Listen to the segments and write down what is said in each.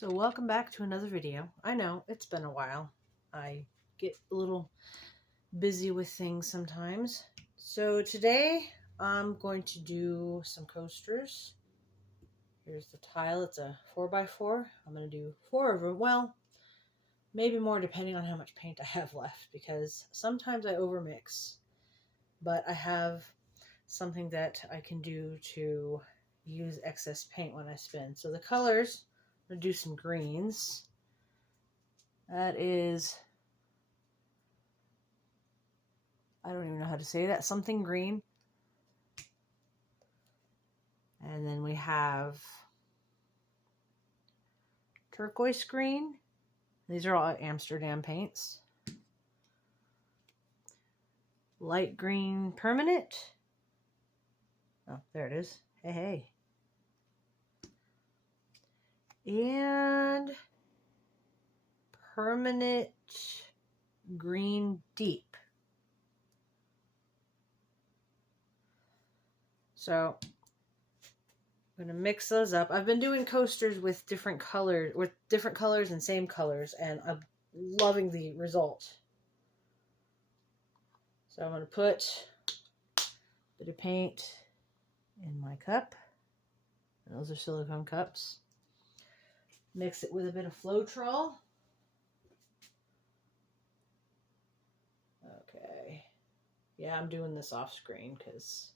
So welcome back to another video. I know it's been a while. I get a little busy with things sometimes. So today I'm going to do some coasters. Here's the tile. It's a 4x4. I'm going to do 4 of them. Well, maybe more depending on how much paint I have left, because sometimes I overmix. But I have something that I can do to use excess paint when I spin. So the colors, I'm going to do some greens. That is, I don't even know how to say that, something green. And then we have turquoise green. These are all Amsterdam paints. Light green permanent. Oh, there it is. Hey, hey. And permanent green deep. So I'm going to mix those up. I've been doing coasters with different colors and same colors, and I'm loving the result. So I'm going to put a bit of paint in my cup. And those are silicone cups. Mix it with a bit of Floetrol. Okay. Yeah, I'm doing this off screen because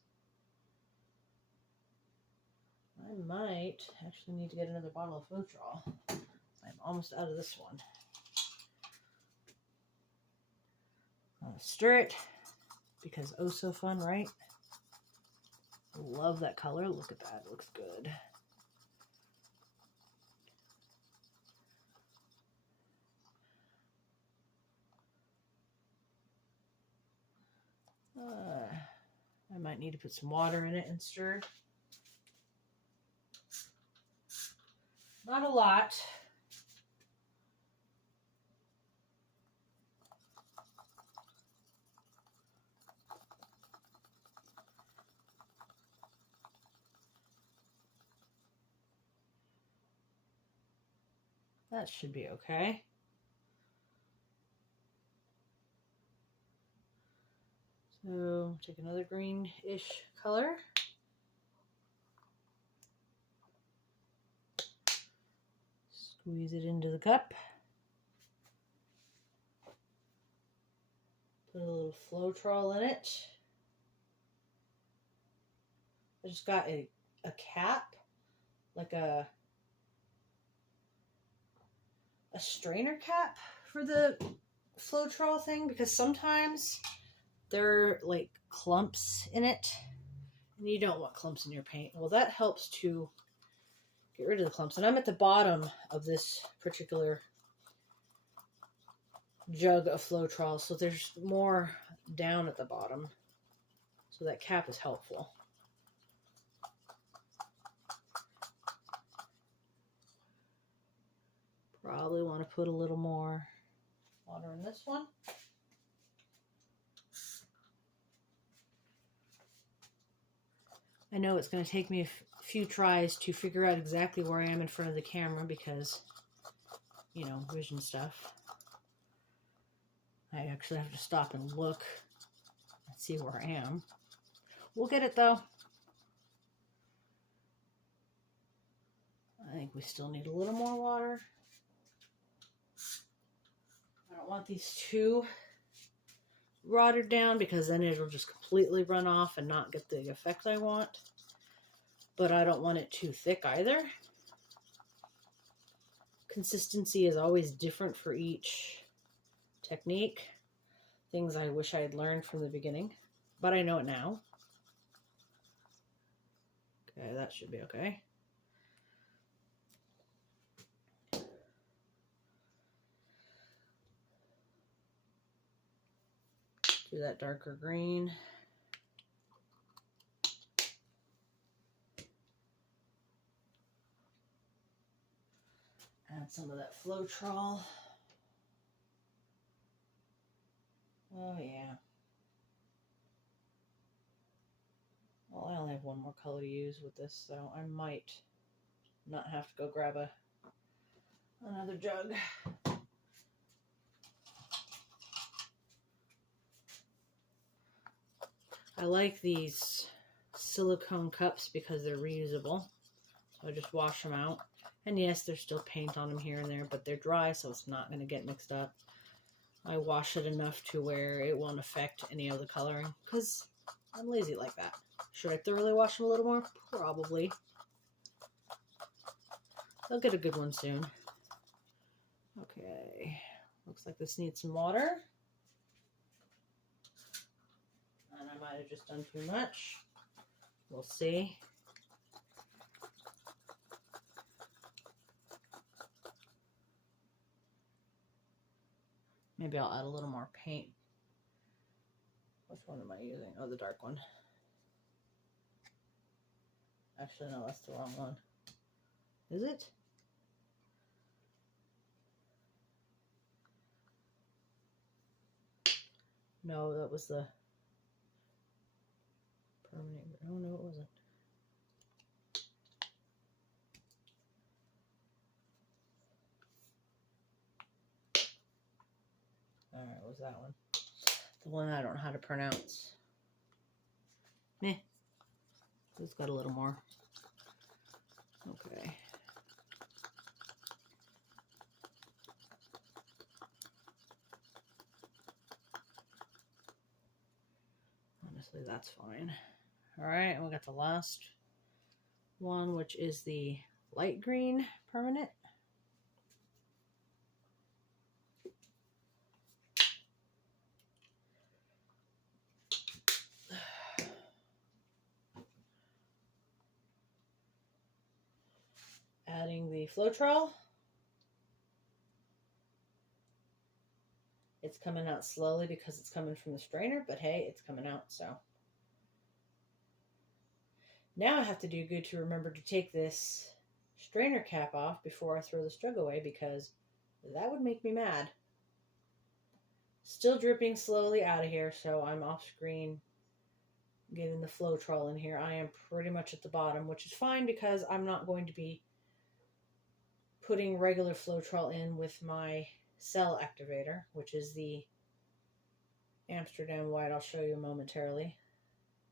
I might actually need to get another bottle of Floetrol. I'm almost out of this one. Stir it because oh so fun, right? Love that color. Look at that. It looks good. I might need to put some water in it and stir. Not a lot. That should be okay. So take another greenish color. Squeeze it into the cup. Put a little Floetrol in it. I just got a cap, like a strainer cap for the Floetrol thing, because sometimes there are like clumps in it and you don't want clumps in your paint. Well, that helps to get rid of the clumps. And I'm at the bottom of this particular jug of Floetrol, so there's more down at the bottom. So that cap is helpful. Probably want to put a little more water in this one. I know it's going to take me a few tries to figure out exactly where I am in front of the camera because, you know, vision stuff. I actually have to stop and look and see where I am. We'll get it though. I think we still need a little more water. I don't want these too watered down because then it'll just completely run off and not get the effect I want. But I don't want it too thick either. Consistency is always different for each technique. Things I wish I had learned from the beginning, but I know it now. Okay, that should be okay. Do that darker green. Add some of that Floetrol. Oh yeah. Well, I only have one more color to use with this, so I might not have to go grab a Another jug. I like these silicone cups because they're reusable. So I just wash them out. And yes, there's still paint on them here and there, but they're dry, so it's not going to get mixed up. I wash it enough to where it won't affect any of the coloring, because I'm lazy like that. Should I thoroughly wash them a little more? Probably. I'll get a good one soon. Okay, looks like this needs some water. And I might have just done too much. We'll see. Maybe I'll add a little more paint. Which one am I using? Oh, the dark one. Actually, no, that's the wrong one. Is it? No, that was the permanent. Oh, no, it wasn't. All right, what was that one? The one I don't know how to pronounce. Meh. It's got a little more. Okay. Honestly, that's fine. All right, we got the last one, which is the light green permanent. Adding the Floetrol. It's coming out slowly because it's coming from the strainer, but hey, it's coming out, so. Now I have to do good to remember to take this strainer cap off before I throw this jug away, because that would make me mad. Still dripping slowly out of here, so I'm off screen getting the Floetrol in here. I am pretty much at the bottom, which is fine because I'm not going to be putting regular Floetrol in with my cell activator, which is the Amsterdam White. I'll show you momentarily.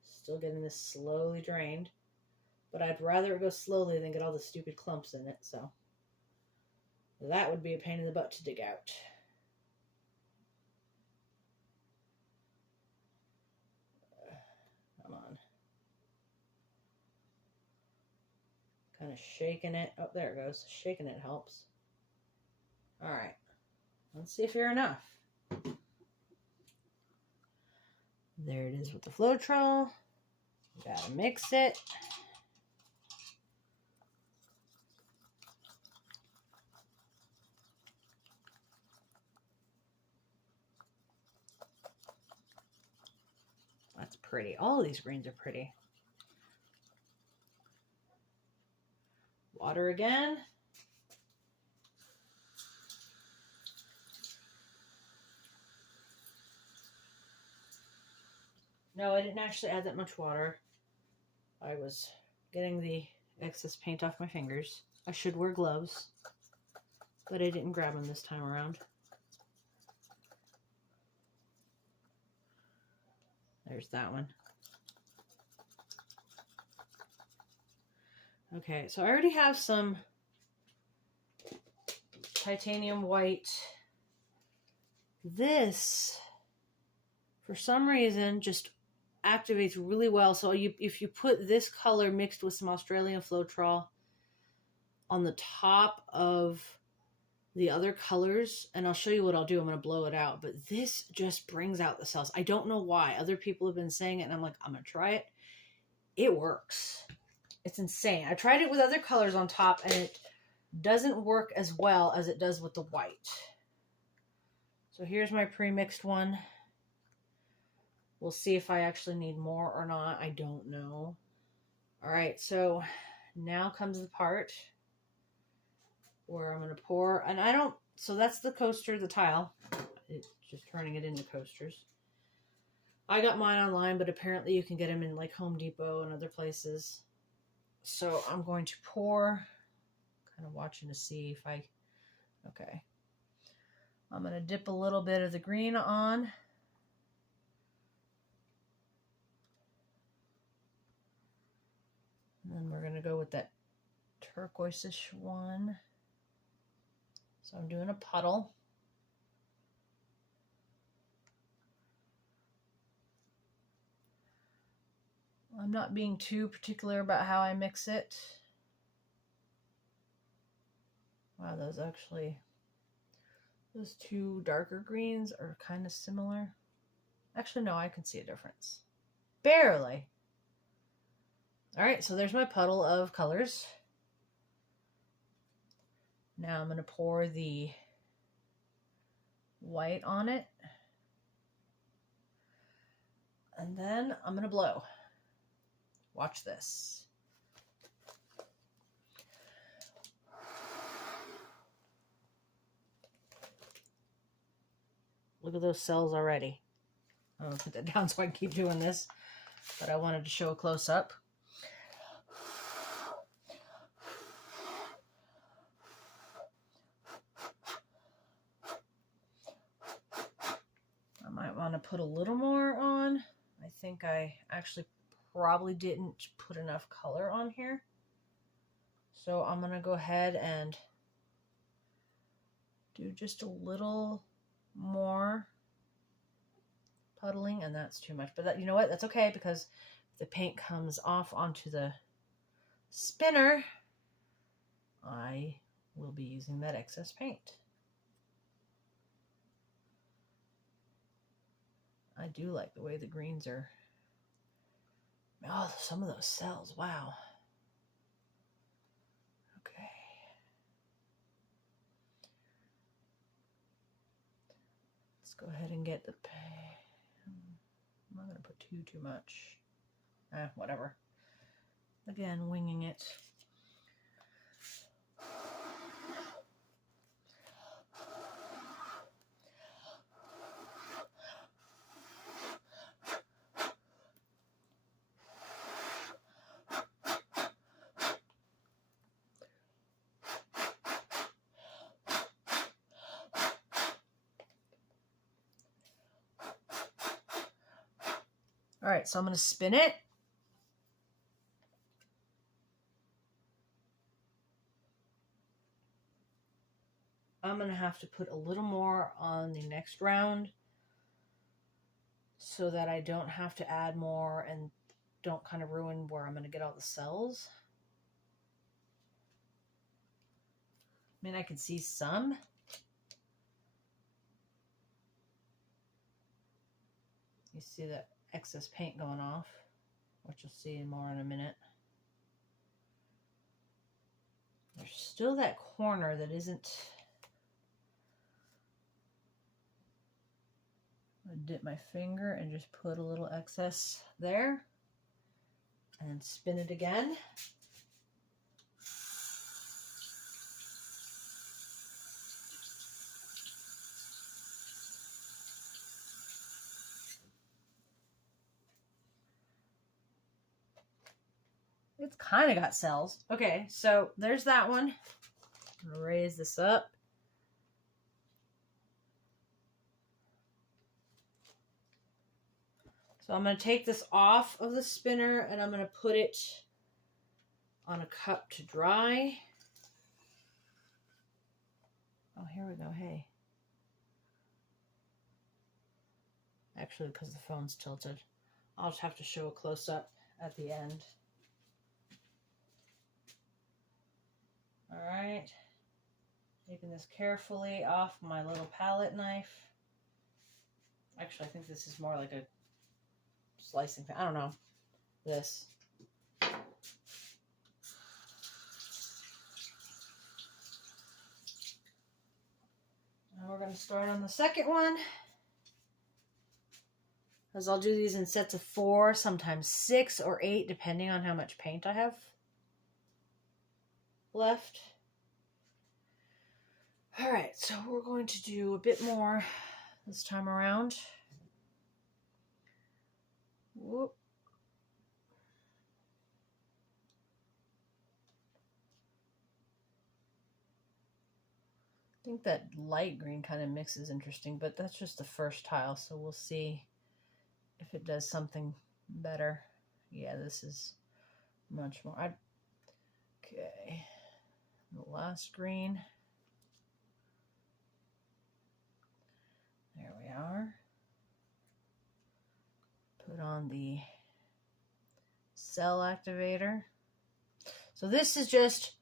Still getting this slowly drained, but I'd rather it go slowly than get all the stupid clumps in it, so that would be a pain in the butt to dig out. Come on. Kind of shaking it. Oh, there it goes. Shaking it helps. All right. Let's see if you're enough. There it is with the Floetrol. Gotta mix it. That's pretty. All of these greens are pretty. Water again. No, I didn't actually add that much water. I was getting the excess paint off my fingers. I should wear gloves, but I didn't grab them this time around. There's that one. Okay, so I already have some titanium white. This, for some reason, just activates really well. So if you put this color mixed with some Australian Floetrol on the top of the other colors, and I'll show you what I'll do. I'm going to blow it out, but this just brings out the cells. I don't know why. Other people have been saying it, and I'm like, I'm going to try it. It works. It's insane. I tried it with other colors on top, and it doesn't work as well as it does with the white. So here's my pre-mixed one. We'll see if I actually need more or not. I don't know. All right, so now comes the part where I'm going to pour, and I don't, so that's the coaster, the tile. It's just turning it into coasters. I got mine online, but apparently you can get them in like Home Depot and other places. So I'm going to pour, kind of watching to see if I Okay. I'm going to dip a little bit of the green on. And then we're going to go with that turquoise-ish one. So I'm doing a puddle. I'm not being too particular about how I mix it. Wow, those two darker greens are kind of similar. Actually, no, I can see a difference. Barely. All right, so there's my puddle of colors. Now I'm going to pour the white on it. And then I'm going to blow. Watch this. Look at those cells already. I'm going to put that down so I can keep doing this. But I wanted to show a close-up. I might want to put a little more on. I think I actually probably didn't put enough color on here. So I'm going to go ahead and do just a little more puddling, and that's too much. But that, you know what? That's okay, because if the paint comes off onto the spinner, I will be using that excess paint. I do like the way the greens are. Oh, some of those cells, wow. Okay. Let's go ahead and get the paint. I'm not going to put too much. Whatever. Again, winging it. All right, so I'm going to spin it. I'm going to have to put a little more on the next round so that I don't have to add more and don't kind of ruin where I'm going to get all the cells. I mean, I can see some. You see that excess paint going off, which you'll see more in a minute. There's still that corner that isn't. I dip my finger and just put a little excess there, and then spin it again. It's kind of got cells. Okay, so there's that one. I'm gonna raise this up. So I'm going to take this off of the spinner and I'm going to put it on a cup to dry. Oh, here we go. Hey. Actually, because the phone's tilted, I'll just have to show a close-up at the end. All right. Taking this carefully off my little palette knife. Actually, I think this is more like a slicing thing. I don't know. This. And we're going to start on the second one. As I'll do these in sets of 4, sometimes 6 or 8, depending on how much paint I have left. All right, so we're going to do a bit more this time around. Whoop. I think that light green kind of mix is interesting, but that's just the first tile, so we'll see if it does something better. Yeah, this is much more. Okay, the last green. There we are. Put on the cell activator. So this is just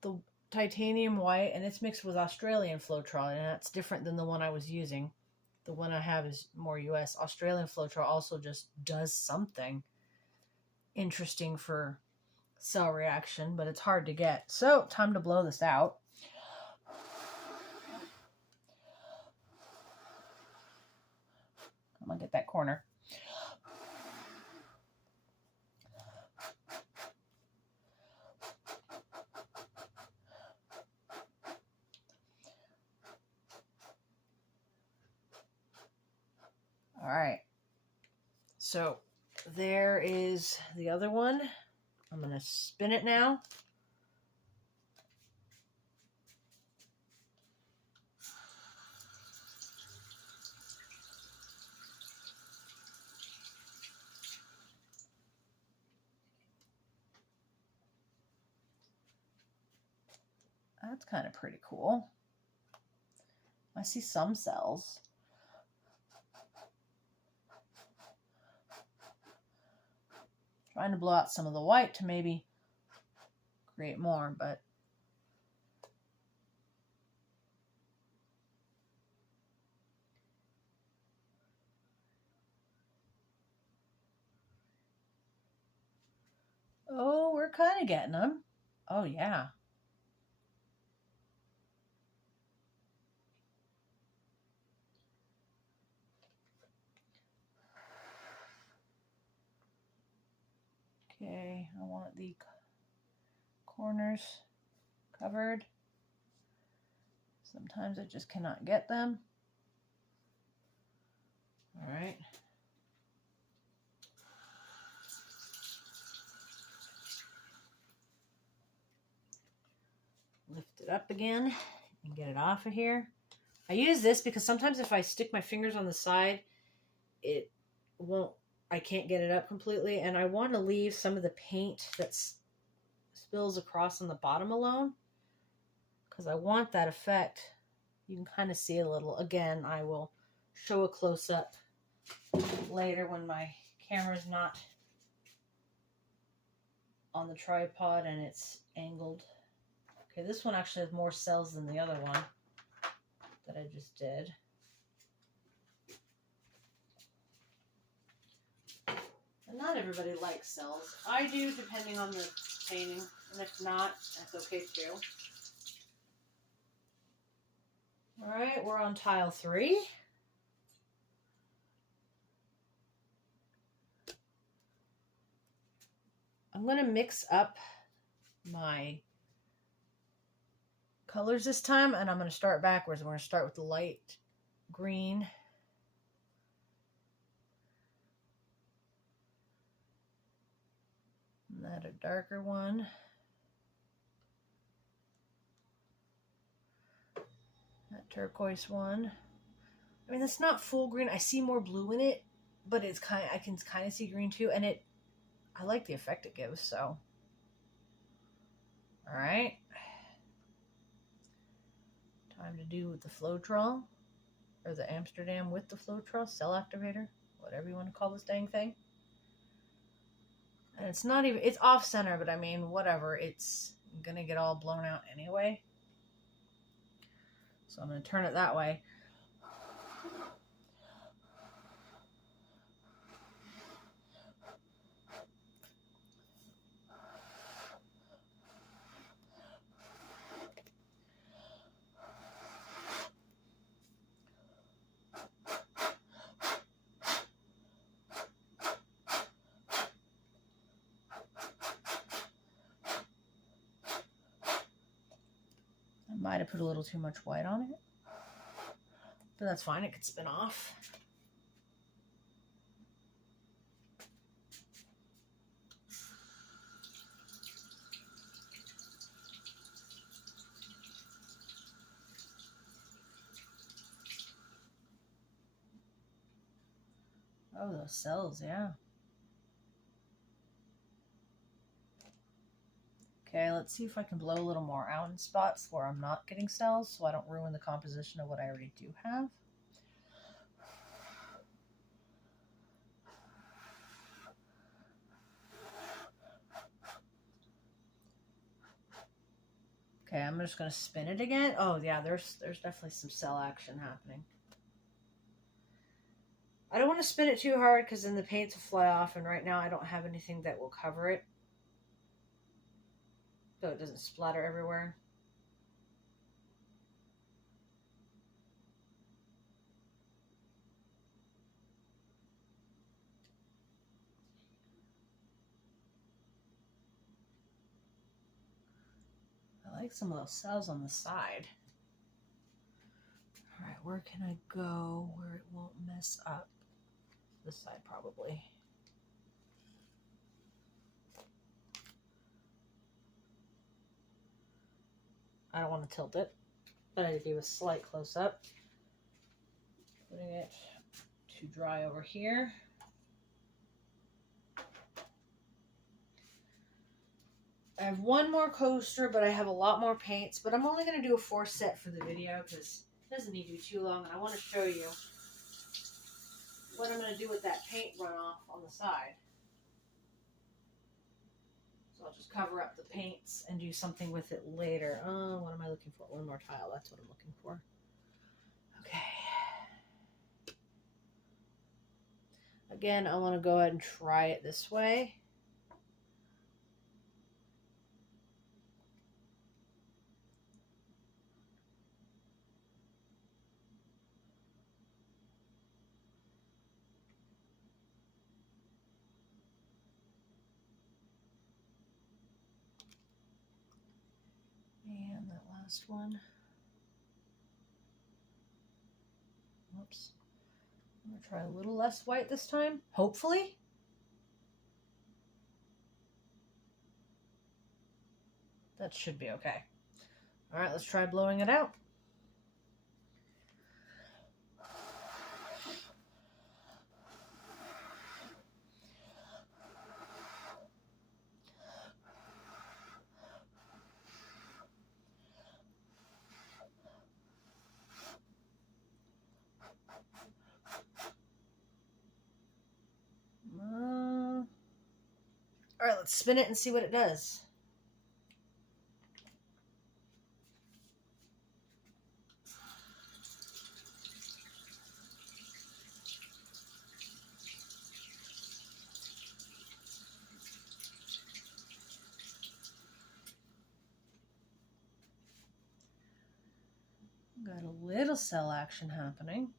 the titanium white, and it's mixed with Australian Floetrol, and that's different than the one I was using. The one I have is more US. Australian Floetrol also just does something interesting for cell reaction, but it's hard to get. So time to blow this out. I'm gonna get that corner. All right, so there is the other one. I'm going to spin it now. That's kind of pretty cool. I see some cells. Trying to blow out some of the white to maybe create more, but oh, we're kind of getting them. Oh, yeah. Okay, I want the corners covered. Sometimes I just cannot get them. All right. Lift it up again and get it off of here. I use this because sometimes if I stick my fingers on the side, it won't, I can't get it up completely. And I want to leave some of the paint that spills across on the bottom alone, because I want that effect. You can kind of see a little. Again, I will show a close-up later when my camera's not on the tripod and it's angled. Okay, this one actually has more cells than the other one that I just did. And not everybody likes cells. I do, depending on the painting, and if not, that's okay too. All right, we're on tile 3. I'm going to mix up my colors this time, and I'm going to start backwards. We're going to start with the light green. And that a darker one. That turquoise one. I mean, that's not full green. I see more blue in it, but it's I can kind of see green too, and I like the effect it gives, so. All right. Time to do with the Floetrol, or the Amsterdam with the Floetrol, cell activator, whatever you want to call this dang thing. And it's not even, it's off center, but I mean, whatever, it's gonna get all blown out anyway. So I'm gonna turn it that way. Might have put a little too much white on it, but that's fine, it could spin off. Oh, those cells, yeah. Okay, let's see if I can blow a little more out in spots where I'm not getting cells so I don't ruin the composition of what I already do have. Okay, I'm just going to spin it again. Oh, yeah, there's definitely some cell action happening. I don't want to spin it too hard because then the paint will fly off, and right now I don't have anything that will cover it so it doesn't splatter everywhere. I like some of those cells on the side. All right, where can I go where it won't mess up? This side probably. I don't want to tilt it, but I do a slight close up. Putting it to dry over here. I have one more coaster, but I have a lot more paints, but I'm only going to do a 4 set for the video because it doesn't need to be too long, and I want to show you what I'm going to do with that paint runoff on the side. So I'll just cover up the paints and do something with it later. What am I looking for? One more tile. That's what I'm looking for. Okay. Again, I want to go ahead and try it this way. And that last one. Whoops. I'm going to try a little less white this time, hopefully. That should be okay. All right, let's try blowing it out. All right, let's spin it and see what it does. Got a little cell action happening.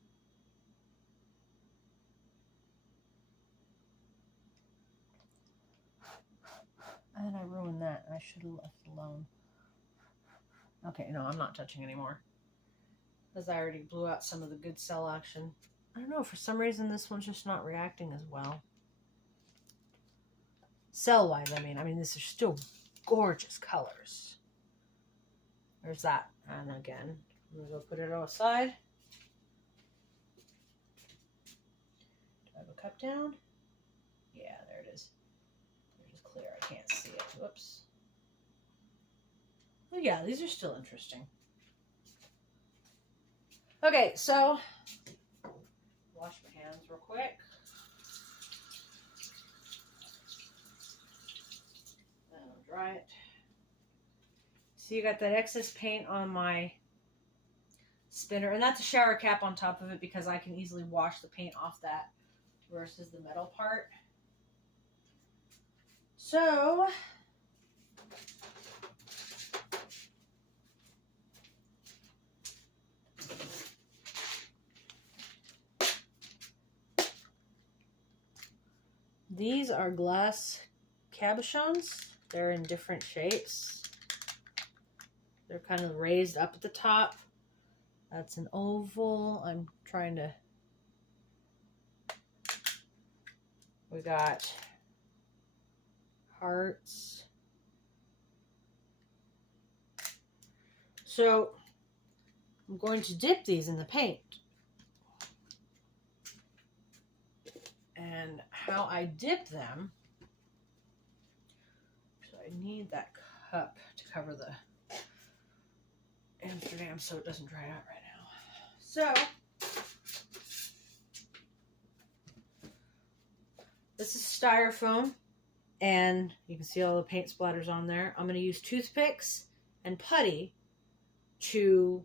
And I ruined that. I should have left it alone. Okay, no, I'm not touching anymore. Because I already blew out some of the good cell action. I don't know, for some reason this one's just not reacting as well. Cell-wise, I mean, these are still gorgeous colors. There's that. And again, I'm going to go put it aside. Do I have a cup down? Yeah, there it is. They're just clear. I can't see it. Whoops. Well, yeah, these are still interesting. Okay, so wash my hands real quick. Then I'll dry it. So you got that excess paint on my spinner, and that's a shower cap on top of it because I can easily wash the paint off that versus the metal part. So these are glass cabochons. They're in different shapes. They're kind of raised up at the top. That's an oval. I'm trying to... We got hearts. So I'm going to dip these in the paint. And how I dip them, so I need that cup to cover the Amsterdam so it doesn't dry out right now. So this is styrofoam, and you can see all the paint splatters on there. I'm going to use toothpicks and putty to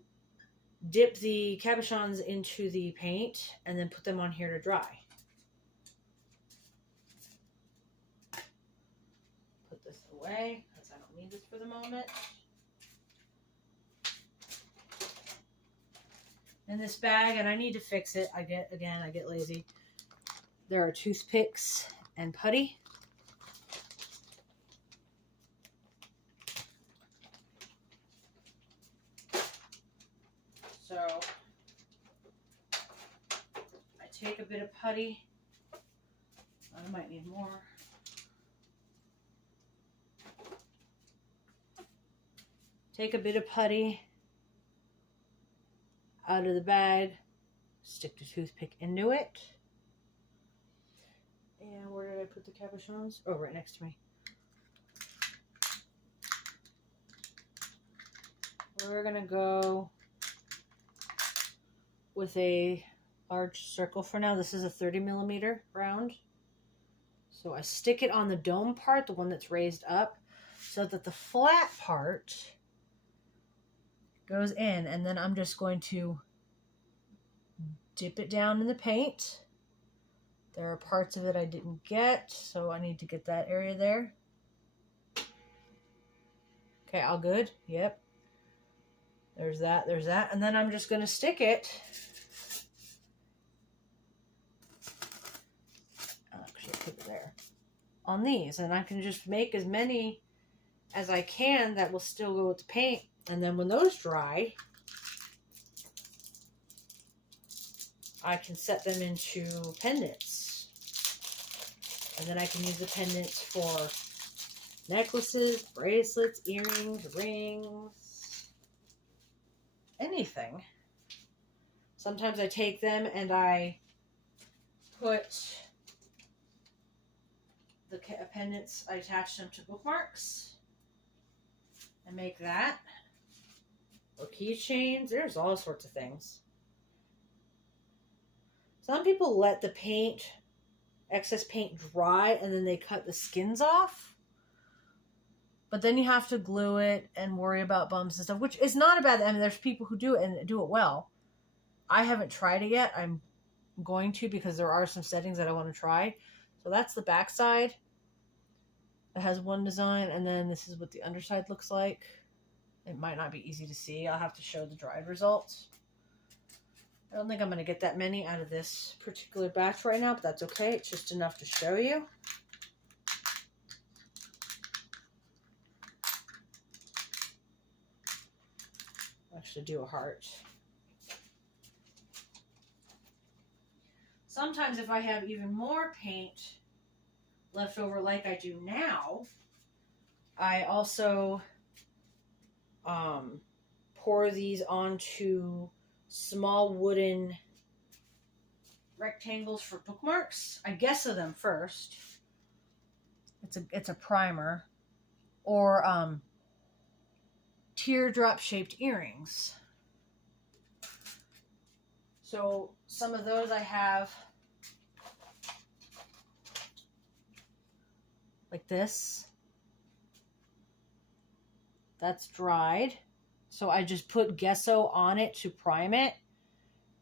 dip the cabochons into the paint and then put them on here to dry. Put this away because I don't need this for the moment. In this bag, and I need to fix it. I get lazy. There are toothpicks and putty. So I take a bit of putty. I might need more. Take a bit of putty out of the bag, stick the toothpick into it. And where did I put the cabochons? Oh, right next to me. We're gonna go with a large circle for now. This is a 30mm round. So I stick it on the dome part, the one that's raised up, so that the flat part goes in, and then I'm just going to dip it down in the paint. There are parts of it I didn't get, so I need to get that area there. Okay, all good. Yep. There's that, and then I'm just going to stick it. Actually, put it there. On these, and I can just make as many as I can that will still go with the paint. And then when those dry, I can set them into pendants. And then I can use the pendants for necklaces, bracelets, earrings, rings, anything. Sometimes I take them and I put the pendants, I attach them to bookmarks and make that. Or keychains. There's all sorts of things. Some people let the paint, excess paint dry, and then they cut the skins off. But then you have to glue it and worry about bumps and stuff, which is not a bad thing. I mean, there's people who do it and do it well. I haven't tried it yet. I'm going to, because there are some settings that I want to try. So that's the back side. It has one design, and then this is what the underside looks like. It might not be easy to see. I'll have to show the dried results. I don't think I'm going to get that many out of this particular batch right now, but that's okay. It's just enough to show you. I'll actually do a heart. Sometimes if I have even more paint left over like I do now, I also pour these onto small wooden rectangles for bookmarks. I gesso them first. It's a primer. Or teardrop shaped earrings. So some of those I have like this. That's dried. So I just put gesso on it to prime it.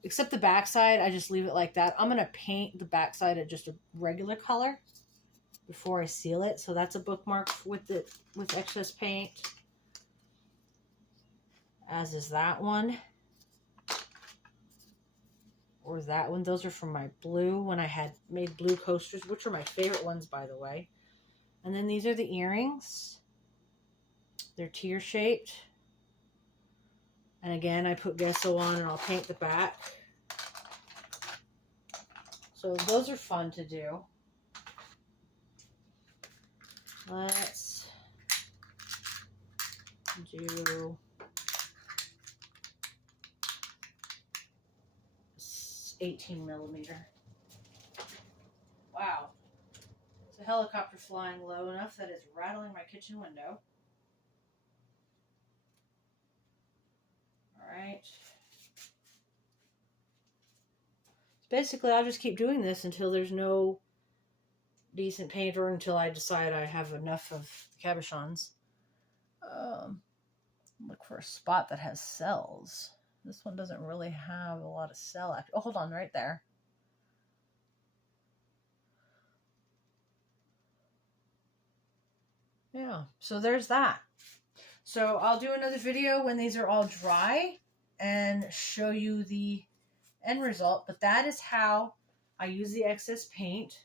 Except the backside, I just leave it like that. I'm going to paint the backside at just a regular color before I seal it. So that's a bookmark with excess paint. As is that one. Or that one. Those are from my blue, when I had made blue coasters, which are my favorite ones, by the way. And then these are the earrings. They're tear shaped. And again, I put gesso on and I'll paint the back. So those are fun to do. Let's do 18mm. Wow, Wow. It's a helicopter flying low enough that it's rattling my kitchen window. Alright. Basically, I'll just keep doing this until there's no decent paint or until I decide I have enough of cabochons. Look for a spot that has cells. This one doesn't really have a lot of cell. Oh, hold on, right there. Yeah, so there's that. So I'll do another video when these are all dry and show you the end result. But that is how I use the excess paint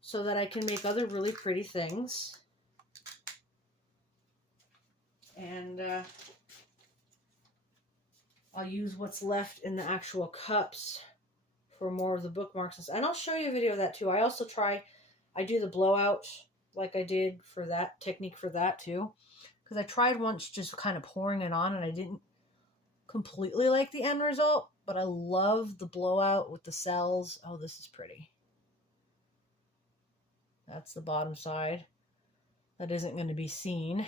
so that I can make other really pretty things. And I'll use what's left in the actual cups for more of the bookmarks. And I'll show you a video of that too. I also I do the blowout like I did for that technique for that too. Because I tried once just kind of pouring it on and I didn't completely like the end result. But I love the blowout with the cells. Oh, this is pretty. That's the bottom side. That isn't going to be seen.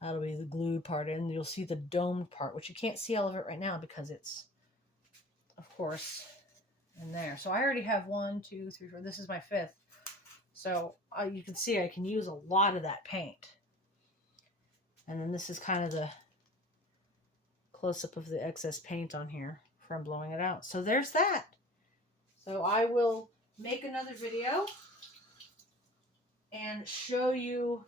That'll be the glued part, and you'll see the domed part, which you can't see all of it right now because it's, of course, in there. So I already have 1, 2, 3, 4. This is my 5th. So you can see I can use a lot of that paint. And then this is kind of the close-up of the excess paint on here from blowing it out. So there's that. So I will make another video and show you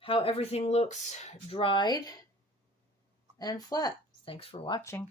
how everything looks dried and flat. Thanks for watching.